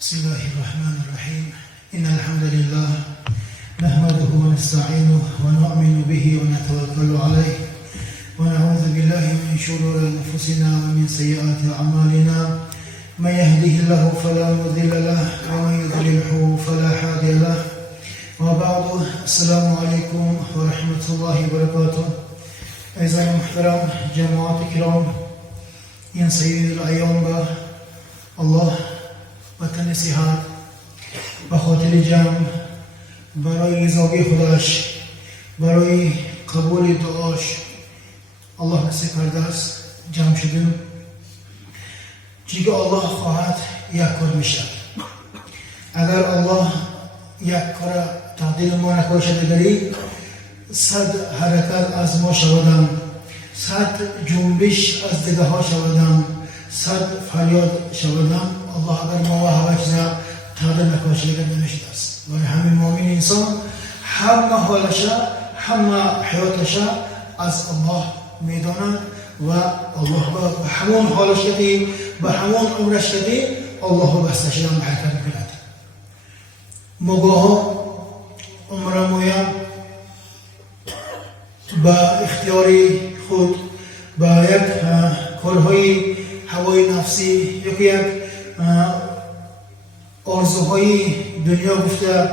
بسم الله الرحمن الرحيم إن الحمد لله نحمده ونستعينه ونؤمن به ونتوكل عليه ونعوذ بالله من شرور أنفسنا ومن سيئات أعمالنا من يهده الله فلا مضل له ومن يضلله فلا هادي له وبعد السلام عليكم ورحمة الله وبركاته. أعزائي المحترم جماعة الكرام، این سید الایام به الله وطن صحت به خاطر جمع برای رضای خودش، برای قبول دعاش الله نصیب کرده است جمع شدیم. چیگه الله خواهد یک کار میشه. اگر الله یک کار تقدیر ما نکوشد داری، صد حرکت از ما شودم، صد جنبش از دیده ها شودم، صد فریاد شودم. الله اگر ما و هوا چیزا تقدیر نکوشد نمیشد است. و همین مؤمن انسان همه حالش همه حیاتش از الله میداند و الله به همون حالش کردی، به همون عمرش کردی، الله بسته شدن به حرکت میکند. مگاه عمر مویا با اختیاری خود با یک کارهای هوای نفسی یک آرزوهای دنیا گفته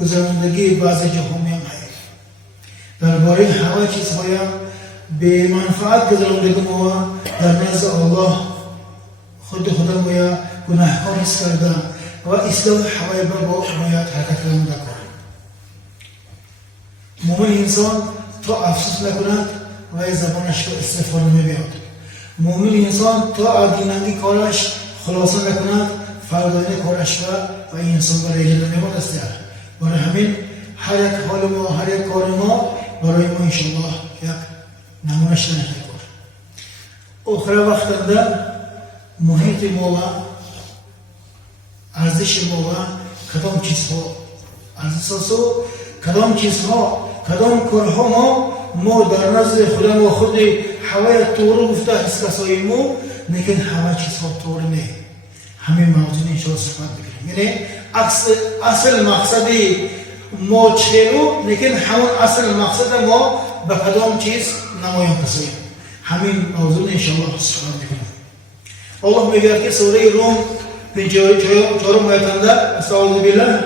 گذراندگی بعضی جاها میم هست. درباره هوای چیزهای به منفعت گذراندگی ما در نزد الله خودم باید گناهکار حس کرده و اصلاح هوای با باید حرکت کرده کن. مومن انسان تا افسوس نکند و زبانش را استغفار نمیاد. مومن انسان تا آدینندی کارش خلاصه نکند فردانه کارش و این انسان برای جلد نماد است. برای همین هر یک حال ما، هر یک کار ما برای ما انشاءالله یک نمونش نهده کار. آخر وقتنده محیط ما و ارزش ما و کدام چیزها ارزش و کدام چیزها کدام کارها ما در نزد خودم و خود هوای طور گفته حس کساییمو، لیکن همه چیزها طور نه. همین موضوع انشاءالله صحبت بگیریم. یعنی اصل مقصد ما چیرو، لیکن همون اصل مقصد ما به کدام چیز نمایان کساییم. همین موضوع انشاءالله صحبت بگیریم. الله میگه که سوره روم 54 آیتنده استعاذ بالله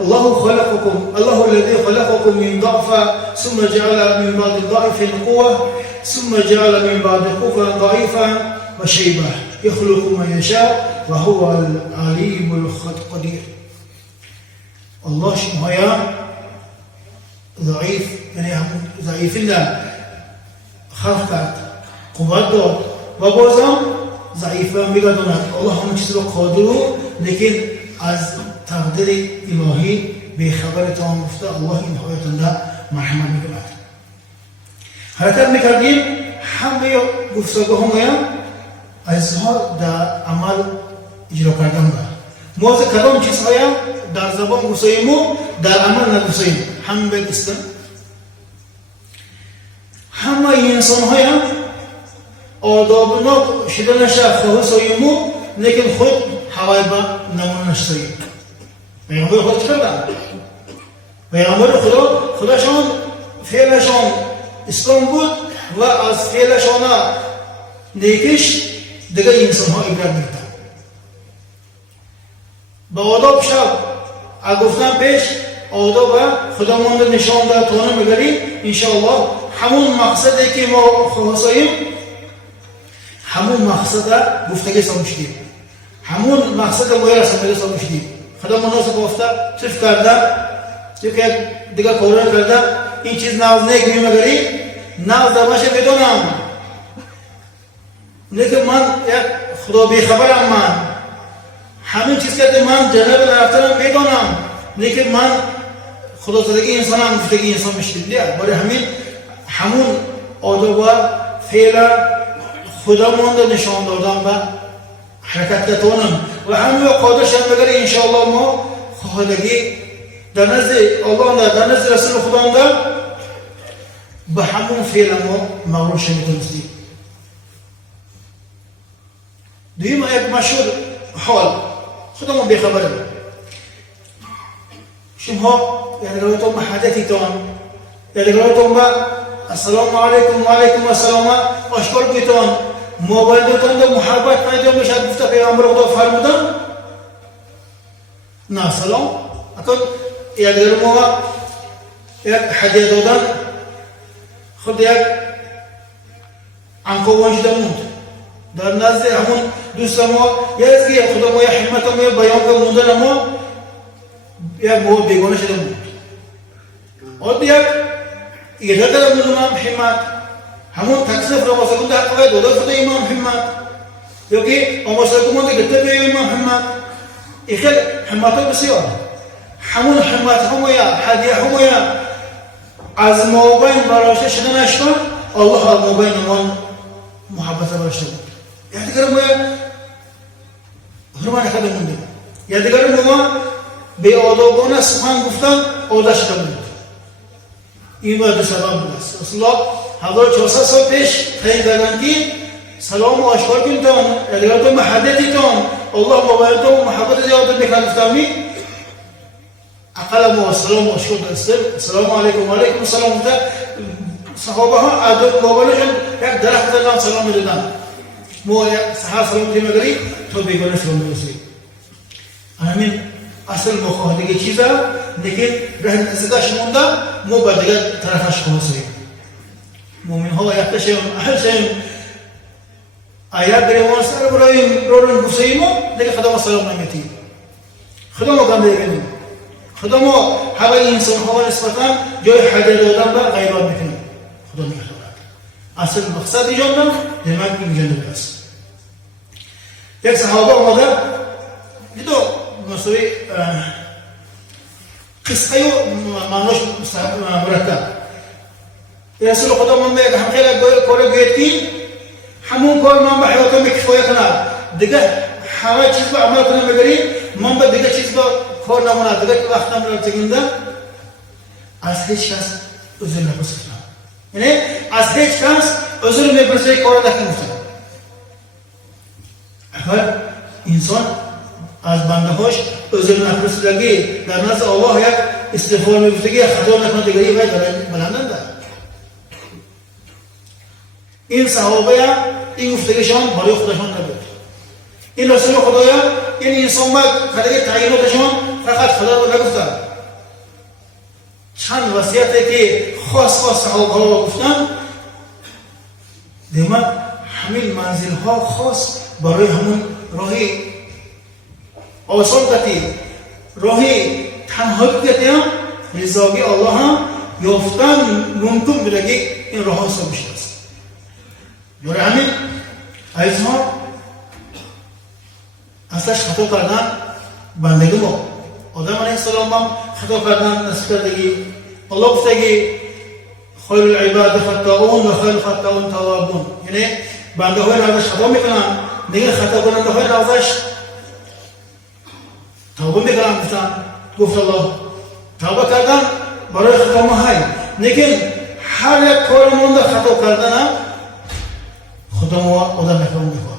الله خلقكم الله الذي خلقكم من ضعف ثم جعل من بعد ضعف قوة ثم جعل من بعد قوة ضعيفا وشيبة يخلق ما يشاء وهو العليم القدير. الله شمایا ضعیف یعنی همون ضعیفین خلق کرد، قوت داد و بازم ضعیف هم میگرداند. الله همون چیز رو قادر، لیکن از تقدیر الهی به خبر تمام گفته الله این حیاتنده مرحمت میکند. حرکت میکردیم همه گفتگاه هم ازها در عمل اجرا کردن بود. موضوع کدام چیزهایم در زبان گوساییم و در عمل نگوساییم. همه بگستن همه انسان هایم آدابناک شدنش خواهی ساییم و لیکن خود هوای با نمونه نشتاییم. پیغمبر خود کردن پیغمبر خداشان فعلشان اسلام بود و از فعلشان نیکش دیگر انسان ها عبرت می‌گیرند. با آداب شب گفتن پیش آداب خداوند نشان داد تا می‌گیریم انشاءالله همون مقصدی که ما خواستیم همون مقصد گفتگی سامون شدیم، همون مقصد ما رسانه سامون شدیم. خدا مناسب گفته صرف کرده که دیگه کار کرده این چیز ناز نگیریم مگری ناز دماشه بدونم، لیکن من یک خدا بیخبرم. من همین چیز که من جناب رفتنم بدونم، لیکن من خدا زدگی انسانم گفتگی انسان میشید. برای همون آداب و فعل خدا مانده نشان دادم و حرکت کردنم و همین قادرش هم بگره انشاءالله ما خواهدگی در نزد الله در نزد رسول خدا به همون فعل ما مغرور شدیم. دویم یک مشهور حال خودمون بیخبریم. شما یادگارتون به حدیثتون، یادگارتون به السلام علیکم و علیکم السلام آشکار بیتون، موبایلتون دو محبت پیدا میشه. گفته پیامبر خدا فرمودن نه سلام اکن یادگار ما یک هدیه دادن خود یک عنقوان شده موند در نزد همون دوست ما یکی خدا ما یک حکمت ما بیان که موندن ما یک مواد بیگانه شده موند. اور یک ایده کردم امام محمد همون تکلیف را واسه کنده حقیقت داده خود امام محمد یا که آموزش کننده گفته به امام محمد این خیلی حمایت بسیار همون حمایت همویا هدیه همویا از موبین براشته شده نشکن الله از موبین نمان محبت براشته بود. یادگار ما هرمان نکرده مونده. یادگار ما به آدابانه سخن گفتن آده شده بود. این باید دو سبب بود است. رسول الله 1400 سال پیش تعیین کردند که سلام و آشکار کنتان یادگارتون محددیتان الله موبایلتون محبت زیادت میکنفتمی اقل ما سلام و آشکار دستم سلام علیکم و علیکم السلام بوده. صحابه ها عدد موبایلشون یک درخت زدن سلام میدادن. ما سهر سلام تیمگری تو بیگانه سلام میرسی. همین اصل مخاطبه چیزه لیکن رهن ازداش مونده ما بر دیگر طرفش خواستیم. مومن ها یک تشیم اهل شیم آیات گریوان سر برایم رون گفتیم دیگه خدا ما سلام نمیتیم. خدا ما کم دیگه خدا ما هوای انسان ها نسبتا جای حد دادن به غیرات میکنیم. خدا میخواد اصل مقصد ایجاد نم دیمان این جنب است. یک صحابه آمده دیدو مسوی قصه معناش مرتب. رسول خدا من میگه هم خیلی کار گوید کی همون کار من به حیاتم کفایت کنه دیگه همه چیز به عمل کنم بگیری من به دیگه چیز به کار نمونه دیگه وقت نمونه تگینده از هیچ کس عذر نپرسیدم. یعنی از هیچ کس عذر میپرسه کار نکنه. اگر انسان از بنده هاش عذر نپرسیدگی در نزد الله یک استغفار میگفتگی خطا نکنه دیگری باید بلندن. این صحابه این گفتگیشان برای خودشان نبود. این رسول خدایا این انسان با خدای تعییناتشان فقط خدا رو نگفتن. چند وصیتی که خاص صحابه ها گفتن دیما همین منزل ها خاص برای همون راهی آسان کتی راهی تنهایی کتی هم رضاگی الله هم یافتن ممکن بوده که این راه ها سبش است. برای همین ایزها اصلاش خطا کردن بندگی ما آدم علیه السلام هم خطا کردن نصف کردگی الله گفتگی خیر العباد خطاؤون و خیر خطاؤون توابون یعنی بنده های نازش خطا میکنن دیگه خطا کننده های نازش توبه میکنن. گفت الله توبه کردن برای خطا ما های لیکن هر یک کار مونده خطا کردن خدا ما آدم نکرم میکنه.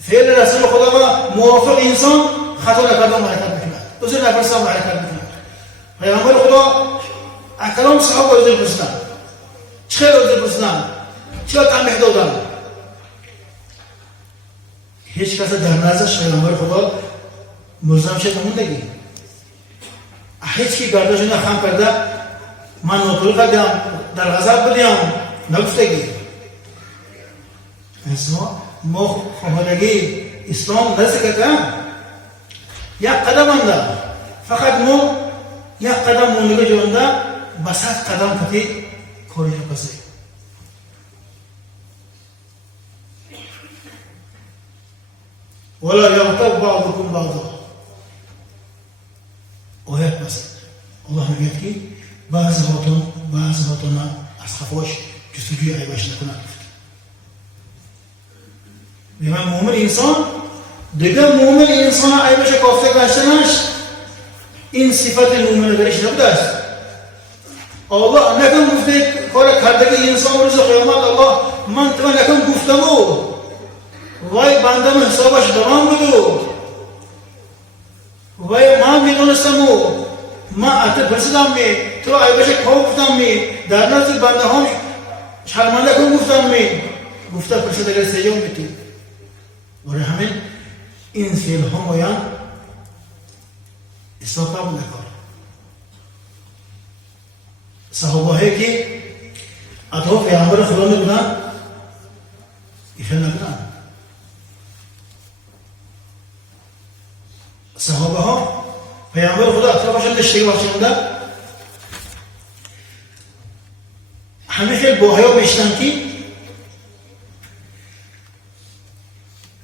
فعل رسول خدا ما موافق انسان خطا نکردن حرکت میکنه عذر نپرسیدن حرکت میکنه. پیامبر خدا اکرام صحابه عذر پرسیدن چرا عذر پرسیدن چرا تنبیه دادن. هیچ کس در نزدش پیامبر خدا ملزم شد نموندگی هیچ کی گردش نخم کرده من ناطقی کردم در غضب بدیم نگفتگی. ما خواهدگی اسلام نزدیکتم یک قدم انده فقط ما یک قدم مونده جونده بس قدم کتی کاری نکسی. ولا یغتب بعضکم بعضا آیت بس الله میگه که بعض هاتون از خفاش جستجوی عیبش نکنند. بیمه مومن انسان دیگه مومن انسان عیبش کافته گشتنش این صفت مومن درش نبوده است. الله نکن گفته کار کردگی انسان روز قیامت الله من تو نکن گفتمو وای بندم حسابش دوام بودو پرسمو ما ات پرسیدم می تو ای بشه کو گفتم می در نزد بنده ها شرمنده کن گفتم می گفته پرسید اگر سجام میتونی برای همین این فعل ها باید اصلاح قبول نکن صحابه هایی که اطراف پیامبر خدا نبودن ایفل نبودن صحابه ها پیامبر خدا اطرافشان نشته باشند همه خیلی باهیا بیشتن که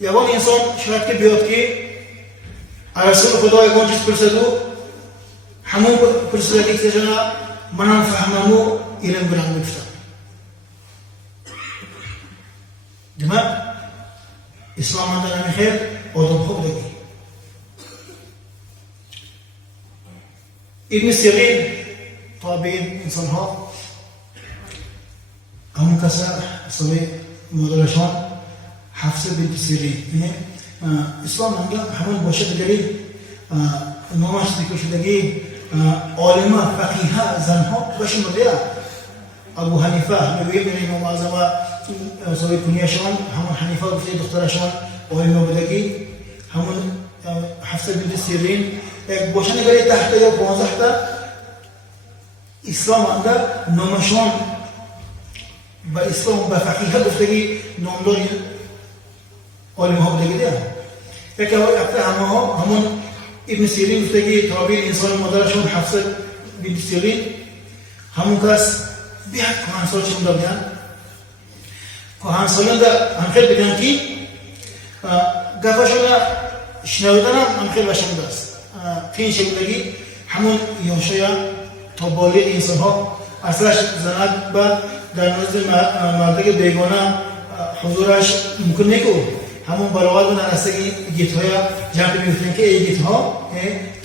یوان انسان شاید که بیاد که رسول خدا یکان چیز پرسدو همون پرسده که جنا منم فهممو علم برام گفتم دماغ اسلام عندنا خیر آدم خوب داری ابن سیرین تابعین انسان ها همون کسا اصلی مدرشان حفصه بنت سیرین اسلام عندنا همون باشه داری نامش دیگه شدگی عالمه فقیه زنها باشه مدیا ابو حنیفه میگه میگه امام اعظم صاحب کنیشان همون حنیفه و دخترشان عالمه بودگی همون حفصه بنت سیرین یک باشه نگاری تحت یا 15 تا اسلام عندنا نامشان با اسلام با فقیه گفتگی نامدار عالمه ها بودگی دیا یکی همون ابن سیرین گفتگی تابعین انسان مادرشون حفصه بنت سیرین همون کس بیاد کهان سال چون دادن کهان سالان دا هم خیلی بگن که گفاشون شنودن هم خیلی باشند است تین شکلگی همون یوشیا تا بالغ انسان ها اصلش زند با در نزد مردک بیگانه حضورش ممکن نیکو همون بلاغات و نرسگی گیت های جمع میفتن که این گیت ها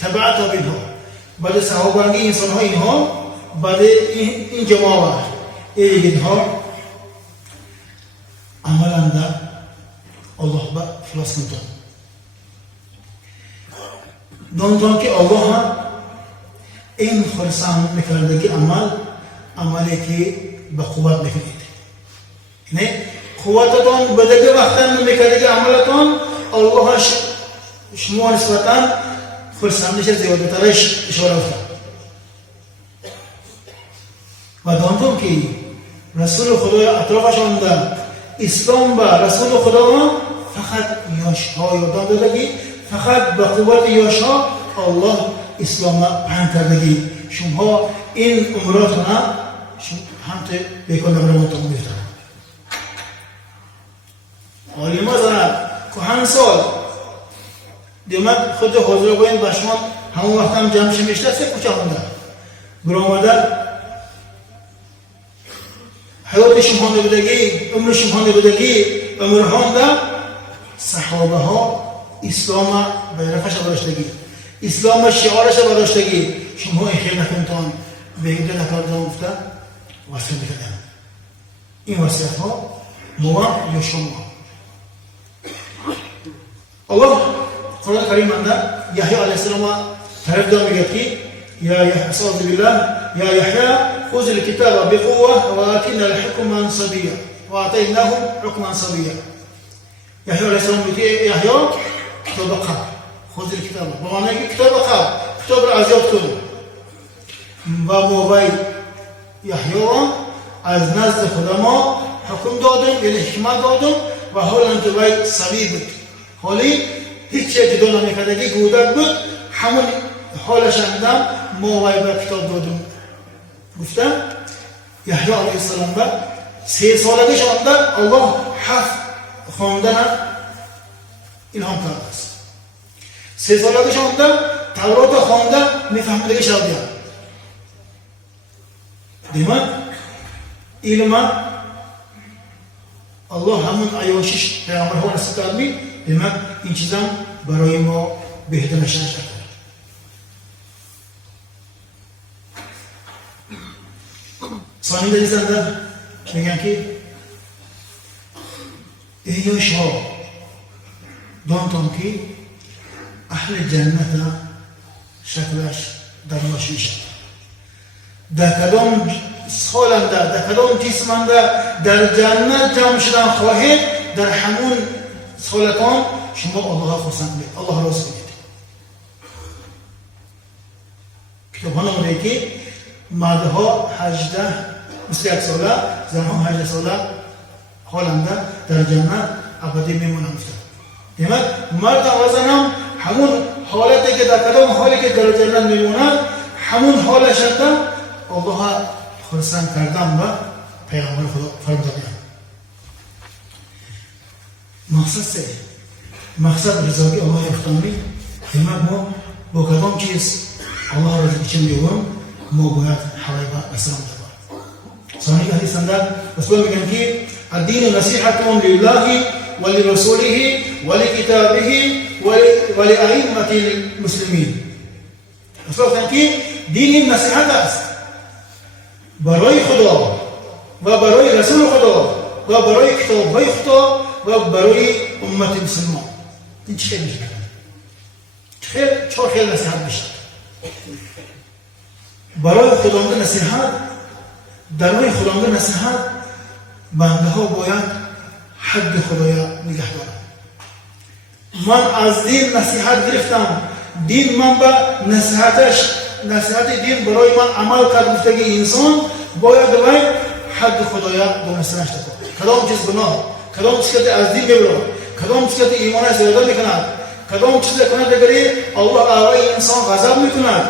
تبع تابعین ها بعد صحابانگی انسان ها اینها بعد این جماعه این گیت ها عمل انده الله با فلاس کنتون دانتون که الله هم این خلصان میکرده که عملی که به قوت میکنید نه قوتتون بدگه وقتا میکرده که عملتون الله شما نسبتا خلصان میشه زیاده ترش اشاره افتاد و دانتون که رسول خدا اطرافشان ده اسلام با رسول خدا فقط یاشها یادان دادگی فقط به قوت یاشها الله اسلام پهن کردگی شما این عمراتون هم ته بیکن نبرمانتون میفتن عالم زنند کهن سال دیمت خود حضور باید با شما همون وقت هم جمع شمیشته سه کچه هونده برآمده حیات شما نبودگی عمر شما نبودگی عمر هونده صحابه ها اسلام بیرقش براشتگی اسلام شعارش براشتگی شما این خیلی نکنتان به این دل نکردان گفته وصیت بکردن این وصیت ها ما یا شما الله قرآن کریم انده یحیی علیه السلام طرف دار میگه که یا یحیی استعوذ بالله یا یحیی خذ الكتاب بقوه وآتینا الحکم صبیا وآتیناه حکما صبیا یحیی علیه السلام میگه یحیی کتاب قبل خذ الكتاب با معنی که کتاب قبل کتاب را ازیاد کن و موبایل یحیی از نزد خدا ما حکم دادم یعنی حکمت دادم و حالا که باید صبی بود حالی هیچ چیزی جدا نمیکرده که گودک بود همون حالش اندم ما باید به کتاب دادم گفتم یحیی علیه السلام با 3 سالگیش آنده الله 7 خواندن الهام کرده است 3 سالگیش آنده تورات خوانده میفهمیده شد دیما علم الله همون ایوشش پیامبر ها نصیب کرد دیما این چیزا برای ما بهتر نشان کرد ثانی در زنده میگن که ایوش ها دانتون که اهل جنت شکلش درماش میشه. در کدام سالنده، در کدام جسمنده در جنت جمع شدن خواهید، در همون سالتان شما الله خرسند بید، الله راست بید. کتاب ها نموده که مردها 21 ساله، زنها 18 ساله حالنده در جنت ابدی میمونند. دیمت مرد و زن هم همون حالتی که در کدام حالی که در جنت میمونند همون حالش هم الله خرسند کردن و پیغمبر خدا فرمودند. مقصد رضای الله افتانی. دیمت ما با کدام چیز الله را چه میگویم ما باید حوالي بسلام دار. ثاني حديث عندنا رسول الله كي الدين نصيحة لله ولرسوله ولكتابه ولأئمة المسلمين. رسول الله كي دين نصيحة است. برای خدا و برای رسول خدا و برای کتاب‌های خدا و برای امت مسلمان. این چه میشه؟ چه نصیحت میشه؟ برای خداوند نصیحت، در روی خداوند نصیحت بنده ها باید حد خدایا نگه دارند. من از دین نصیحت گرفتم، دین من به نصیحت دین برای من عمل کرد گفتگی انسان باید باید حد خدایا دانستنش کنه. کدام چیز گناه، کدام چیز که از دین ببرد، کدام چیز که ایمانش زیاده میکند، کدام چیز که کند بگری الله علیه انسان غضب میکند،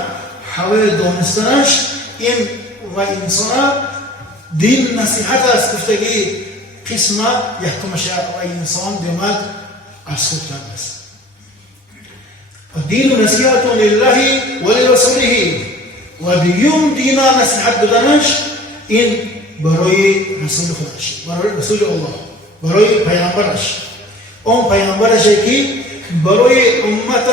حوالي دانستنش این و انسان دین نصیحت است گفتگی قسمه یحکمش و انسان دیمد ارسول کرده است. الدین نصیحت لله ولرسوله و دیوم دینا نصیحت بدنش این برای رسول خودش، برای رسول الله، برای پیامبرش. اون پیامبرش که برای امت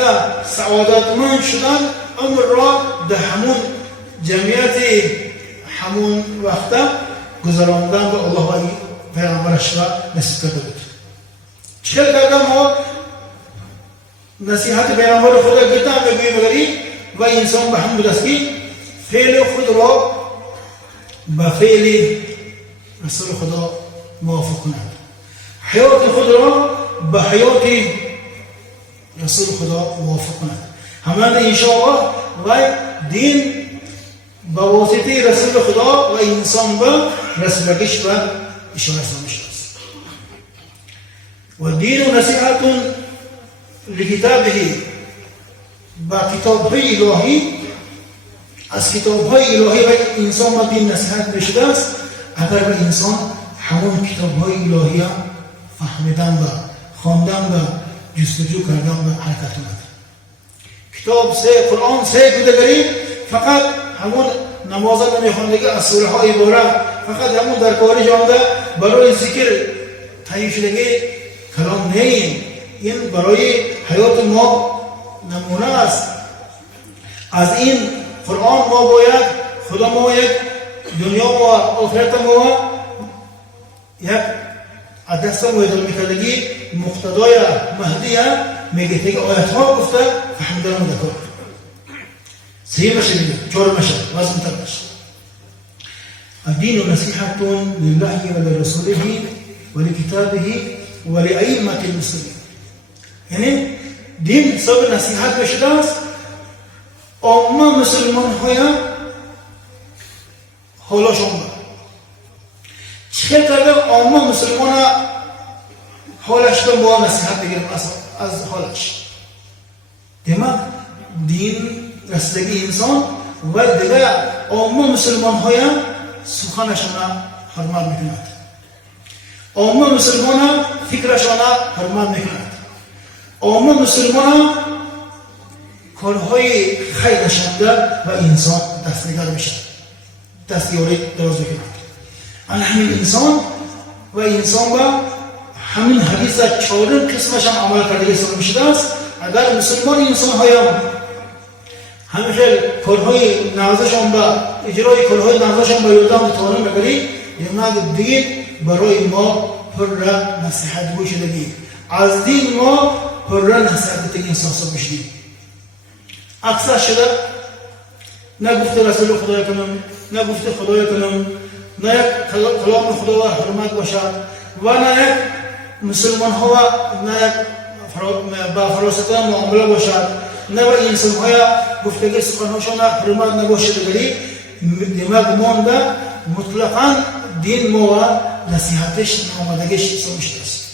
سعادتمند شدن امر را در همون جمعیت همون وقت گذراندن به الله و پیامبرش را نصیحت کرده بود. چه کردم ما نصیحت پیامبر خدا گفتم بگوییم و انسان به همون است که فعل خود را با فعل رسول خدا موافق کند، حیات خود را با حیات رسول خدا موافق کند. همان انشاءالله و دین با واسطه رسول خدا و انسان با رسولگیش و اشاره سامش است. و دین و نصیحت لکتابه با کتاب‌های الهی، از کتاب‌های الهی و انسان با دین نصیحت بشده است اگر به انسان همون کتاب‌های الهی فهمیدن و خواندن و جستجو کردن و حرکت کردن. کتاب قرآن گودگری فقط همون نماز نمیخوندگی از سوره های عبارت فقط همون در کاری آمده برای ذکر تعیین شدگی کلام نیست. این برای حیات ما نمونه است. از این قرآن ما باید خدا ما یک دنیا و آخرت ما یک دست ما اداره میکردگی مقتضای مهدی میگه که آیت ها گفته فهمیدن رو دکار سهی بشه بگه چور بشه وزن تر بشه. الدین نصیحت لله ولرسوله ولکتابه ولأئمة المسلمین. یعنی دین سبب نصیحت بشده است عامه مسلمان های حالشون با چه کرده عامه مسلمان حالش کن با نصیحت بگیرم از حالش. دیمه دین رسیدگی انسان و دیگه عامه مسلمان های سخنشان حرمت میکند، عامه مسلمان فکرشان حرمت میکند، عامه مسلمان کارهای خیرشان و انسان دستنگر میشه، دستیاری دراز میکند. همین انسان و انسان با همین حدیث چهارم قسمش هم عمل کرده سال میشده است. اگر مسلمان انسان هایم همیشه کارهای نازشان با اجرای کارهای نازشان با یادم توانم بگیری یعنی دین برای ما پر نصیحت گوی شدگی، از دین ما پر نصیحت دیگه انسان بشدیم. اکثر شده نگفته رسول خدا کنم، نگفته خدا کنم، نه یک کلام خدا و حرمت باشد و نه یک مسلمان ها و نه یک با فراستان معامله باشد، نه با انسان های گفتگی سخنهاشان حرمت نباشد. ولی دماغ مانده مطلقاً دین ما و نصیحتش آمدگیش سمشته است.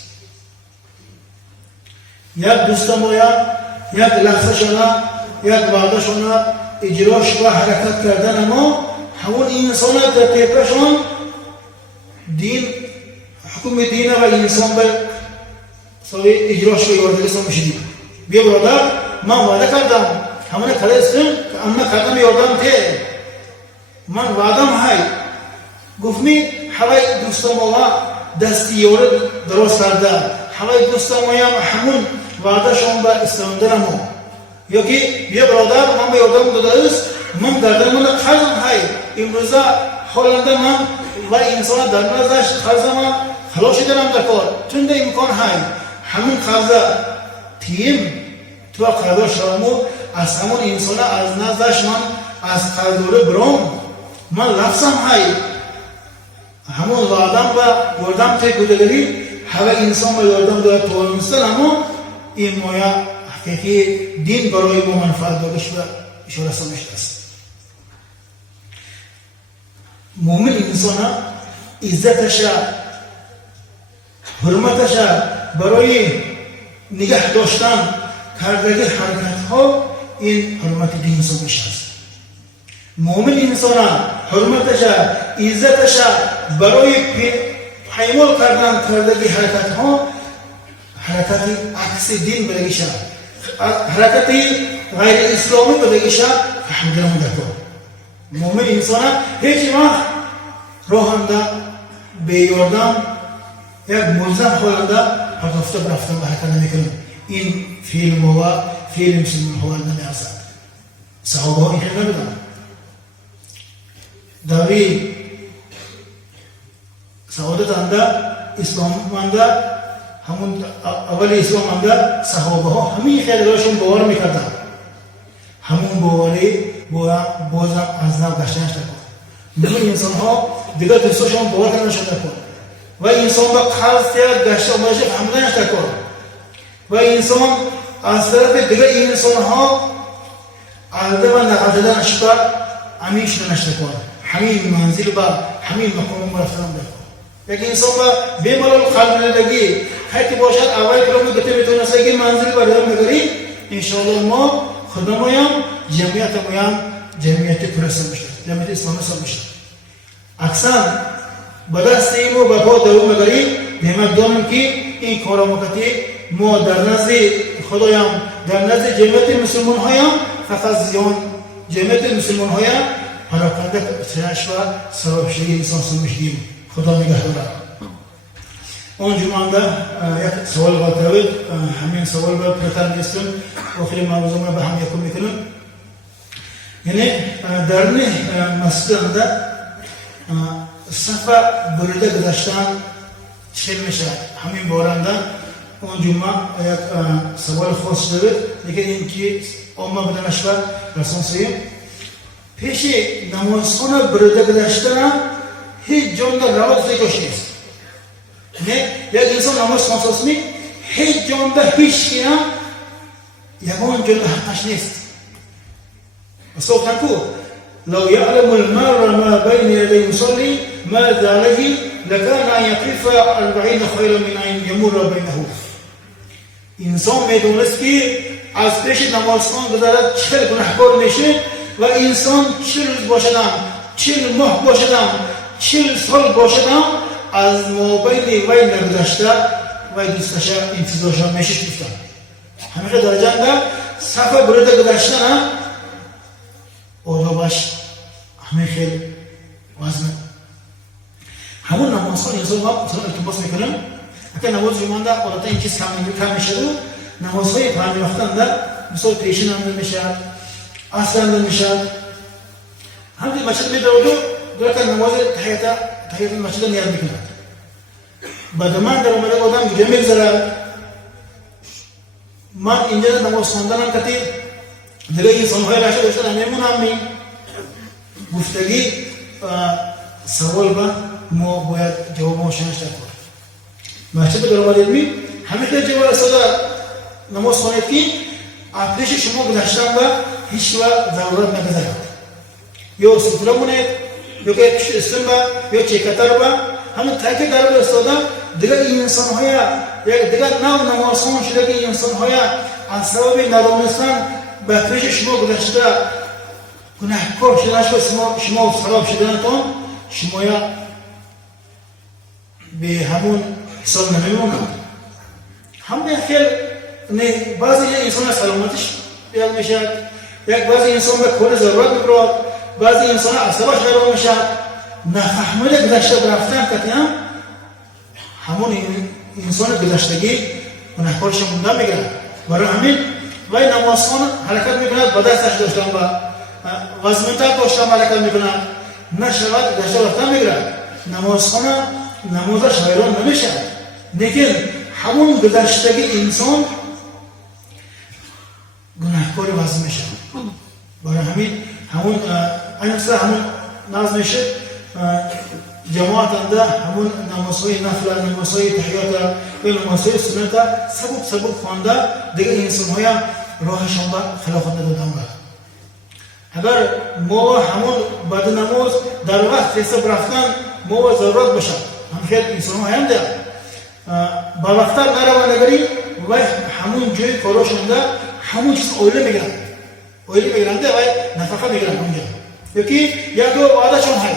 یک دوست ما یک لحظه شنا یک وعده شنا اجراش و حرکت کردن ما همون انسان در طیفشان دین حکم دین و انسان به سوی اجراش و یاردگی سمشده. بیا برادر من وعده کردم همون کاره استم که اما کردم یاردم ته من وعدم های گفمی حوای دوست ما دستی یارد درست کرده حوای دوست ما همون وعده شما به استراندر ما یا که بیا برادر من به یاردم داده است من گردن من قرضم های امروزه حالنده من و انسان در نزدش قرضم خلاشی دارم در کار تونده امکان های همون قرضه تیم تو قرضه شرمو از همون انسان از نزدش من از قرضوره برام من لفظم های همون وعدم و یاردم تی گودگری همه انسان به یاردم داید توانستن اما این مایه حقیقی دین برای ما منفعت دادش و اشاره سمشت است. مومن انسان عزتش حرمتش برای نگه داشتن کردگی حرکت ها این حرمت دین سمشت است. مومن انسان حرمتش عزتش برای پیمال کردن کردگی حرکت ها حرکت عکس دین بدگیشه حرکت غیر اسلامی بدگیشه فهمیدن دکتر مومن انسان هیچ وقت راهنده به یاردم یک ملزم حالنده پرداخته برفتن و حرکت نمیکنه. این فیلم و فیلم مسلمان ها نمی‌ارزد. صحابه ها این خیلی نبودن. داوی سعادت انده اسلام انده همون اولی اسلام انده صحابه ها همین خیلیشون باور میکردن همون باوری بازم از نو گشتنش نکن میگه انسان ها دیگه دوستاشون باور کردنش نکن و انسان با قرض تیاد گشته امایش فهمدنش نکن و انسان از طرف دیگه انسان ها عرضه و نقددنش بر همین شدنش نکن همین منزل با همین مقام مرفتن بکن. یک انسان با بیمالال خالدگی خیلی باشد اول کلام گفته میتونه سعی منزل بردارم بگیری انشالله ما خدمایم جمعیت مایم جمعیت پرسان میشه جمعیت اسلامی سال میشه. اکثر با دست اینو با پا دوم بگیری نعمت دارم که این کارامکتی ما در نزد خدایم در نزد جمعیت مسلمان هایم فقط زیان جمعیت مسلمان هایم پراکنده سرش و سبب شدی انسان سمشدیم. خدا نگه داره. اون جمعه یک سوال باید همین سوال باید پرتر نیستم آخری موضوع ما به هم یکم میکنم. یعنی در مسجد انده صفحه برده گذاشتن چه میشه همین بارنده اون جمعه یک سوال خاص داره لیکن این که آمه بدنش بر رسانسیم پیش نمازخانه برده گذاشتن هیچ جان در نماز دیگوش نیست. نه یک انسان نماز خانساس می هیچ جان در هیچ کینا یکان جان در حقش نیست. اصلا کو لو يعلم المار ما بين يدي مصلي ماذا عليه لكان ان يقف 40 خيرا من ان يمر بينه. انسان میدونست که از پیش نمازخوان گذرد 40 گناهکار میشه و انسان 40 روز باشدم 40 ماه باشدم 40 سال باشدم از مابین وی نگذشته وی دوستش انتظارش میشه گفتن همیشه درجه انده صفحه برده گذشتن آدابش همه خیلی وزنه همون نمازخوان انسان ما مثلا التباس میکنم اگر نماز جمعه ده عادتا این چیز کم میشه و نمازهای پنج وقتن ده مثلا پیشین هم میشه اصل هم میشه همین مسجد میدارد دورت نماز تحییت مسجد نیاز میکند بعد من در اومده آدم گجه میگذارد من اینجا نماز خواندنم کتی دیگه انسان های رشته داشتن همون همی گفتگی سوال با ما باید جواب ما شنش داد. مسجد دروازه علمی همه که جواب صدا نماز خوانید که آتش شما گذاشتن و هیچ وقت ضرورت نداره. یا سطور مونه یا که استن با یا چکتر با همه تاکید داره به استادا دیگه این انسان های یک دیگه نماز خوان شده که انسان های از سبب ندانستن به پیش شما گذاشته گناهکار شده شما خراب شدنتون شما یا به همون حساب نمیمونند. همین خیلی نه بعضی انسان سلامتش بیاد میشه، یک بعضی انسان به کل ضرورت میبرد، بعضی انسان عصبش خراب میشه، نفهمیده گذشته برفتن کتیم همون انسان گذشتگی گناهکارش مونده میگیرد. برای همین وای نمازخوان حرکت میکند با دستش داشتن و وزمنتر داشتن حرکت میکند نشود گذشته رفتن میگیرد. نمازخوان نمازش حیران نمیشه، لیکن همون گذشتگی انسان گناهکار وزن میشه. برای همین همون اینسا همون ناز میشه جماعت انده همون نمازهای نفل، نمازهای تحیات و نمازهای سنت سبب خوانده دیگه انسانهای راهشان به خلافت ندادن بود. اگر ما همون بعد نماز در وقت حساب رفتن ما ضرورت باشد هم خیلی انسانها هم ده با وقتر نروان نگری و همون جای کاراشونده همون چیز اوله میگرنده و نفقه میگرن اونجا یکی یک دو وعدهشون های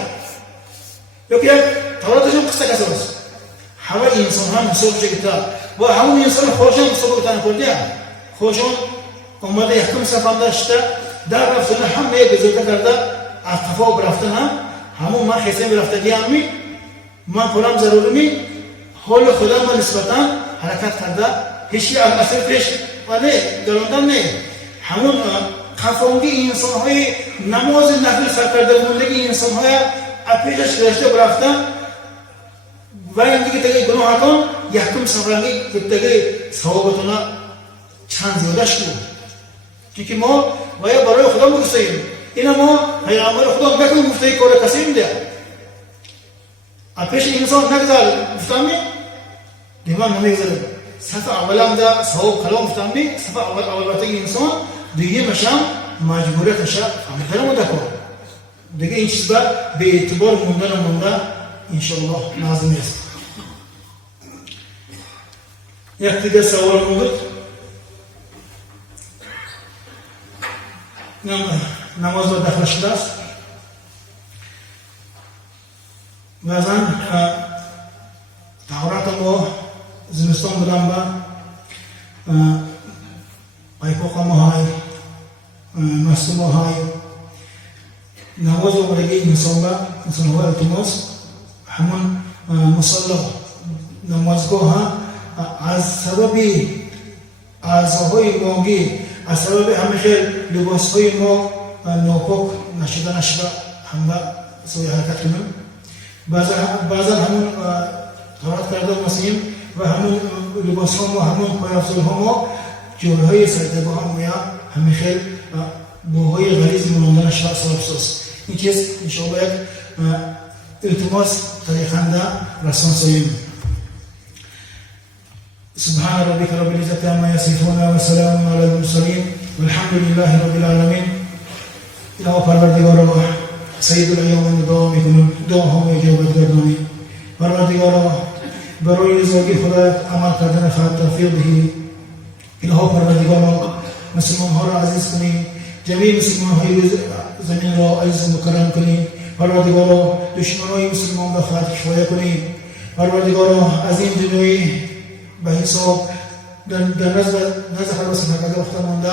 یکی یک توراتشون قصه کسا است همه انسان ها مصاب شکتا و همون انسان خوشان مصاب کتان کرده خوشان اومده یکم سفم داشته در رفتن همه بزرگه کرده اتفا برفتن همون من خیسه برفتگی همی من پولم ضروری حال خدا ما نسبتا حرکت کرده هیچی اثر پیش و نه گراندن نه همون خفانگی انسان های نماز نفل سر کرده بودگی انسان های اپیشش گذشته برفتن و این دیگه تگه گناهاتون یکم سفرنگی تگه ثوابتون چند زیادش کنیم چونکه ما باید برای خدا مگستاییم اینا ما پیغمبر خدا نکنیم مفتایی کار کسی میده اپیش انسان نگذار مفتامی دیمان نمیگذاریم صفحه اولم ده ثواب کلام مفتامی صفحه اول برای انسان دیگه مشام مجبوریتش فهمیدن مونده کن دیگه این چیز به اعتبار مونده انشاءالله نازمی است. یک دیگه سوال بود نماز با داخل شده است بعضا تحورات ما زمستان بودن با پایپاق ما های مصوم های نماز و برگه انسان ها التماس همون مصلا نمازگاه ها از سبب اعضاهای ماگی از سبب همه خیل لباس های ما ناپاک نشده نشده هم با سوی حرکت کنیم بعضا همون طهارت کرده مسیم و همون لباس ها ما همون پایافزال ها ما جورهای سرده ها ما همه خیل بوهای غلیظ مانده نشده سرابساس این چیز انشاءالله یک التماس طریقنده رسان سویم سبحان ربك رب العزة عما يصفون وسلام على المرسلين والحمد لله رب العالمين. إلى پروردگارا سید الایام دعا میکنم دعاهامو اجابت گردانی. پروردگارا برای رضای خودت عمل کردن خواهد توفیق دهی. الها پروردگارا مسلمان ها را عزیز کنی جمیع مسلمان های زمین را عزیز و مکرم کنی. پروردگارا دشمنای مسلمان را خواهد کفایه کنی. پروردگارا از این دنیای به حساب در نزد حراس حقیقت وقت مانده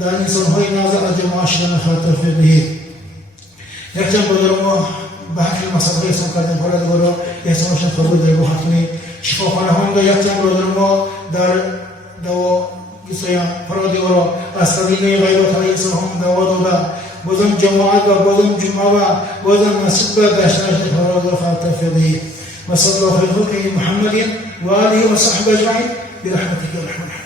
در انسان های نازل از جماعه شدن خواهد توفیق دهید. یک جمع برادر ما به حق مسئله احسان کردن پروردگارا احسانشان قبول درگاه کنی. شفاخانه هم یک جمع برادر ما در دوا گسایان پروردگارا از قبیله غیبت های انسان هم دوا داده بازم جماعت و بازم جمعه و بازم مسجد و گشتنش پروردگارا خواهد توفیق دهید. وصلى الله على محمد وآله وصحبه أجمعين برحمتك يا رحمن الرحيم.